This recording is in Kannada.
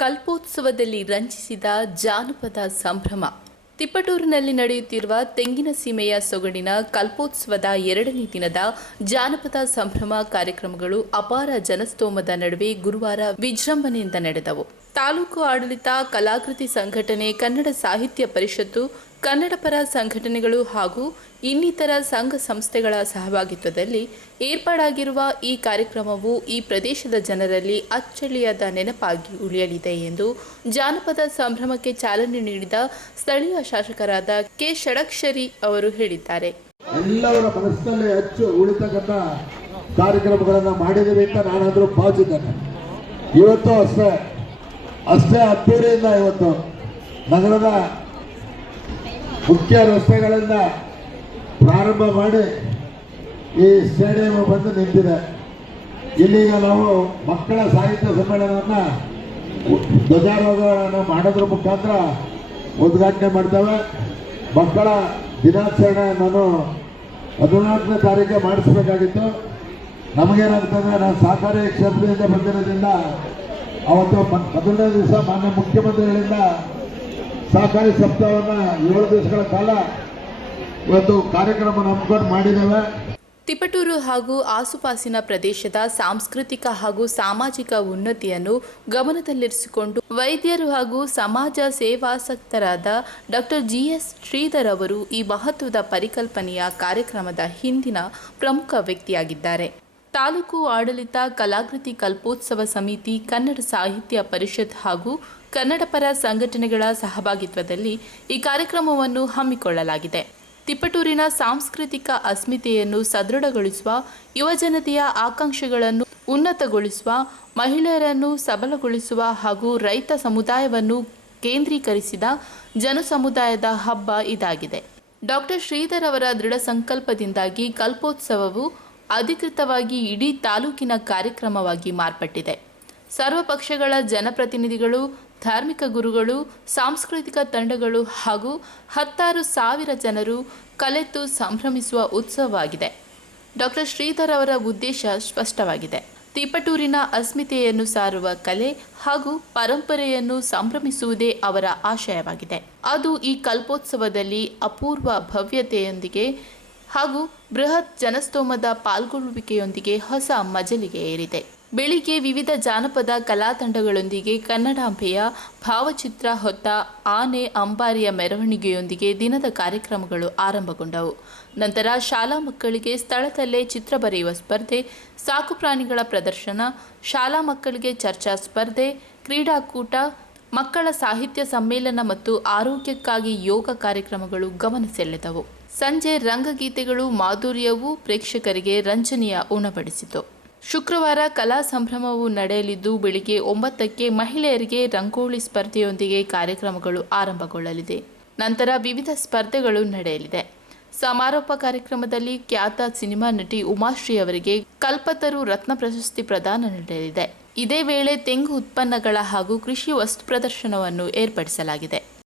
ಕಲ್ಪೋತ್ಸವದಲ್ಲಿ ರಂಜಿಸಿದ ಜಾನಪದ ಸಂಭ್ರಮ. ತಿಪಟೂರಿನಲ್ಲಿ ನಡೆಯುತ್ತಿರುವ ತೆಂಗಿನ ಸೀಮೆಯ ಸೊಗಡಿನ ಕಲ್ಪೋತ್ಸವದ 2ನೇ ದಿನದ ಜಾನಪದ ಸಂಭ್ರಮ ಕಾರ್ಯಕ್ರಮಗಳು ಅಪಾರ ಜನಸ್ತೋಮದ ನಡುವೆ ಗುರುವಾರ ವಿಜೃಂಭಣೆಯಿಂದ ನಡೆದವು. ತಾಲೂಕು ಆಡಳಿತ, ಕಲಾಕೃತಿ ಸಂಘಟನೆ, ಕನ್ನಡ ಸಾಹಿತ್ಯ ಪರಿಷತ್ತು, ಕನ್ನಡ ಪರ ಸಂಘಟನೆಗಳು ಹಾಗೂ ಇನ್ನಿತರ ಸಂಘ ಸಂಸ್ಥೆಗಳ ಸಹಭಾಗಿತ್ವದಲ್ಲಿ ಏರ್ಪಾಡಾಗಿರುವ ಈ ಕಾರ್ಯಕ್ರಮವು ಈ ಪ್ರದೇಶದ ಜನರಲ್ಲಿ ಅಚ್ಚಳಿಯದ ನೆನಪಾಗಿ ಉಳಿಯಲಿದೆ ಎಂದು ಜಾನಪದ ಸಂಭ್ರಮಕ್ಕೆ ಚಾಲನೆ ನೀಡಿದ ಸ್ಥಳೀಯ ಶಾಸಕರಾದ ಕೆ. ಷಡಕ್ಷರಿ ಅವರು ಹೇಳಿದ್ದಾರೆ. ಎಲ್ಲವರ ಮನಸ್ಸಿನಲ್ಲಿ ಅಚ್ಚು ಉಳಿತಕ್ಕಂಥ ಕಾರ್ಯಕ್ರಮಗಳನ್ನು ಮಾಡಿದ್ದೀವಿ ಅಂತ ನಾನಾದರೂ ಭಾವಿಸಿದ್ದೇನೆ. ಇವತ್ತು ಅಷ್ಟೇ ಅದ್ದೂರಿಯಿಂದ ಇವತ್ತು ನಗರದ ಮುಖ್ಯ ರಸ್ತೆಗಳಿಂದ ಪ್ರಾರಂಭ ಮಾಡಿ ಈ ಸ್ಟೇಡಿಯಂ ಬಂದು ನಿಂತಿದೆ. ಇಲ್ಲಿಗ ನಾವು ಮಕ್ಕಳ ಸಾಹಿತ್ಯ ಸಮ್ಮೇಳನವನ್ನು ಧ್ವಜಾರೋಹಣ ಮಾಡೋದ್ರ ಮುಖಾಂತರ ಉದ್ಘಾಟನೆ ಮಾಡ್ತೇವೆ. ಮಕ್ಕಳ ದಿನಾಚರಣೆ ನಾನು 14ನೇ ತಾರೀಕಿಗೆ ಮಾಡಿಸ್ಬೇಕಾಗಿತ್ತು. ನಮಗೇನಾಗ್ತದೆ, ನಾನು ಸಹಕಾರಿ ಕ್ಷೇತ್ರದಿಂದ ಬಂದಿರೋದ್ರಿಂದ ಅವತ್ತು 11ನೇ ದಿವಸ ಮಾನ್ಯ ಮುಖ್ಯಮಂತ್ರಿಗಳಿಂದ ಸಹಕಾರಿ ಸಪ್ತಾಹವನ್ನು 7 ದಿವಸಗಳ ಕಾಲ ಇವತ್ತು ಕಾರ್ಯಕ್ರಮ ಹಮ್ಮಿಕೊಂಡು ಮಾಡಿದ್ದೇವೆ. ತಿಪಟೂರು ಹಾಗೂ ಆಸುಪಾಸಿನ ಪ್ರದೇಶದ ಸಾಂಸ್ಕೃತಿಕ ಹಾಗೂ ಸಾಮಾಜಿಕ ಉನ್ನತಿಯನ್ನು ಗಮನದಲ್ಲಿರಿಸಿಕೊಂಡು ವೈದ್ಯರು ಹಾಗೂ ಸಮಾಜ ಸೇವಾಸಕ್ತರಾದ ಡಾಕ್ಟರ್ ಜಿಎಸ್ ಶ್ರೀಧರ್ ಅವರು ಈ ಮಹತ್ವದ ಪರಿಕಲ್ಪನೆಯ ಕಾರ್ಯಕ್ರಮದ ಹಿಂದಿನ ಪ್ರಮುಖ ವ್ಯಕ್ತಿಯಾಗಿದ್ದಾರೆ. ತಾಲೂಕು ಆಡಳಿತ, ಕಲಾಕೃತಿ ಕಲ್ಪೋತ್ಸವ ಸಮಿತಿ, ಕನ್ನಡ ಸಾಹಿತ್ಯ ಪರಿಷತ್ ಹಾಗೂ ಕನ್ನಡ ಪರ ಸಂಘಟನೆಗಳ ಸಹಭಾಗಿತ್ವದಲ್ಲಿ ಈ ಕಾರ್ಯಕ್ರಮವನ್ನು ಹಮ್ಮಿಕೊಳ್ಳಲಾಗಿದೆ. ತಿಪಟೂರಿನ ಸಾಂಸ್ಕೃತಿಕ ಅಸ್ಮಿತೆಯನ್ನು ಸದೃಢಗೊಳಿಸುವ, ಯುವಜನತೆಯ ಆಕಾಂಕ್ಷೆಗಳನ್ನು ಉನ್ನತಗೊಳಿಸುವ, ಮಹಿಳೆಯರನ್ನು ಸಬಲಗೊಳಿಸುವ ಹಾಗೂ ರೈತ ಸಮುದಾಯವನ್ನು ಕೇಂದ್ರೀಕರಿಸಿದ ಜನಸಮುದಾಯದ ಹಬ್ಬ ಇದಾಗಿದೆ. ಡಾಕ್ಟರ್ ಶ್ರೀಧರ್ ಅವರ ದೃಢ ಸಂಕಲ್ಪದಿಂದಾಗಿ ಕಲ್ಪೋತ್ಸವವು ಅಧಿಕೃತವಾಗಿ ಇಡೀ ತಾಲೂಕಿನ ಕಾರ್ಯಕ್ರಮವಾಗಿ ಮಾರ್ಪಟ್ಟಿದೆ. ಸರ್ವ ಪಕ್ಷಗಳ ಜನಪ್ರತಿನಿಧಿಗಳು, ಧಾರ್ಮಿಕ ಗುರುಗಳು, ಸಾಂಸ್ಕೃತಿಕ ತಂಡಗಳು ಹಾಗೂ 10,000 ಜನರು ಕಲೆತು ಸಂಭ್ರಮಿಸುವ ಉತ್ಸವವಾಗಿದೆ. ಡಾಕ್ಟರ್ ಶ್ರೀಧರ್ ಅವರ ಉದ್ದೇಶ ಸ್ಪಷ್ಟವಾಗಿದೆ. ತಿಪಟೂರಿನ ಅಸ್ಮಿತೆಯನ್ನು ಸಾರುವ ಕಲೆ ಹಾಗೂ ಪರಂಪರೆಯನ್ನು ಸಂಭ್ರಮಿಸುವುದೇ ಅವರ ಆಶಯವಾಗಿದೆ. ಅದು ಈ ಕಲ್ಪೋತ್ಸವದಲ್ಲಿ ಅಪೂರ್ವ ಭವ್ಯತೆಯೊಂದಿಗೆ ಹಾಗೂ ಬೃಹತ್ ಜನಸ್ತೋಮದ ಪಾಲ್ಗೊಳ್ಳುವಿಕೆಯೊಂದಿಗೆ ಹೊಸ ಮಜಲಿಗೆ ಏರಿದೆ. ಬೆಳಿಗ್ಗೆ ವಿವಿಧ ಜಾನಪದ ಕಲಾ ತಂಡಗಳೊಂದಿಗೆ ಕನ್ನಡಾಂಬೆಯ ಭಾವಚಿತ್ರ ಹೊತ್ತ ಆನೆ ಅಂಬಾರಿಯ ಮೆರವಣಿಗೆಯೊಂದಿಗೆ ದಿನದ ಕಾರ್ಯಕ್ರಮಗಳು ಆರಂಭಗೊಂಡವು. ನಂತರ ಶಾಲಾ ಮಕ್ಕಳಿಗೆ ಸ್ಥಳದಲ್ಲೇ ಚಿತ್ರ ಬರೆಯುವ ಸ್ಪರ್ಧೆ, ಸಾಕುಪ್ರಾಣಿಗಳ ಪ್ರದರ್ಶನ, ಶಾಲಾ ಮಕ್ಕಳಿಗೆ ಚರ್ಚಾ ಸ್ಪರ್ಧೆ, ಕ್ರೀಡಾಕೂಟ, ಮಕ್ಕಳ ಸಾಹಿತ್ಯ ಸಮ್ಮೇಳನ ಮತ್ತು ಆರೋಗ್ಯಕ್ಕಾಗಿ ಯೋಗ ಕಾರ್ಯಕ್ರಮಗಳು ಗಮನ ಸೆಳೆದವು. ಸಂಜೆ ರಂಗಗೀತೆಗಳು ಮಾಧುರ್ಯವು ಪ್ರೇಕ್ಷಕರಿಗೆ ರಂಜನೆಯ ಉಣಬಡಿಸಿತು. ಶುಕ್ರವಾರ ಕಲಾ ಸಂಭ್ರಮವು ನಡೆಯಲಿದ್ದು ಬೆಳಿಗ್ಗೆ 9ಕ್ಕೆ ಮಹಿಳೆಯರಿಗೆ ರಂಗೋಲಿ ಸ್ಪರ್ಧೆಯೊಂದಿಗೆ ಕಾರ್ಯಕ್ರಮಗಳು ಆರಂಭಗೊಳ್ಳಲಿದೆ. ನಂತರ ವಿವಿಧ ಸ್ಪರ್ಧೆಗಳು ನಡೆಯಲಿದೆ. ಸಮಾರೋಪ ಕಾರ್ಯಕ್ರಮದಲ್ಲಿ ಖ್ಯಾತ ಸಿನಿಮಾ ನಟಿ ಉಮಾಶ್ರೀ ಅವರಿಗೆ ಕಲ್ಪತರು ರತ್ನ ಪ್ರಶಸ್ತಿ ಪ್ರದಾನ ನಡೆಯಲಿದೆ. ಇದೇ ವೇಳೆ ತೆಂಗು ಉತ್ಪನ್ನಗಳ ಹಾಗೂ ಕೃಷಿ ವಸ್ತು ಪ್ರದರ್ಶನವನ್ನು ಏರ್ಪಡಿಸಲಾಗಿದೆ.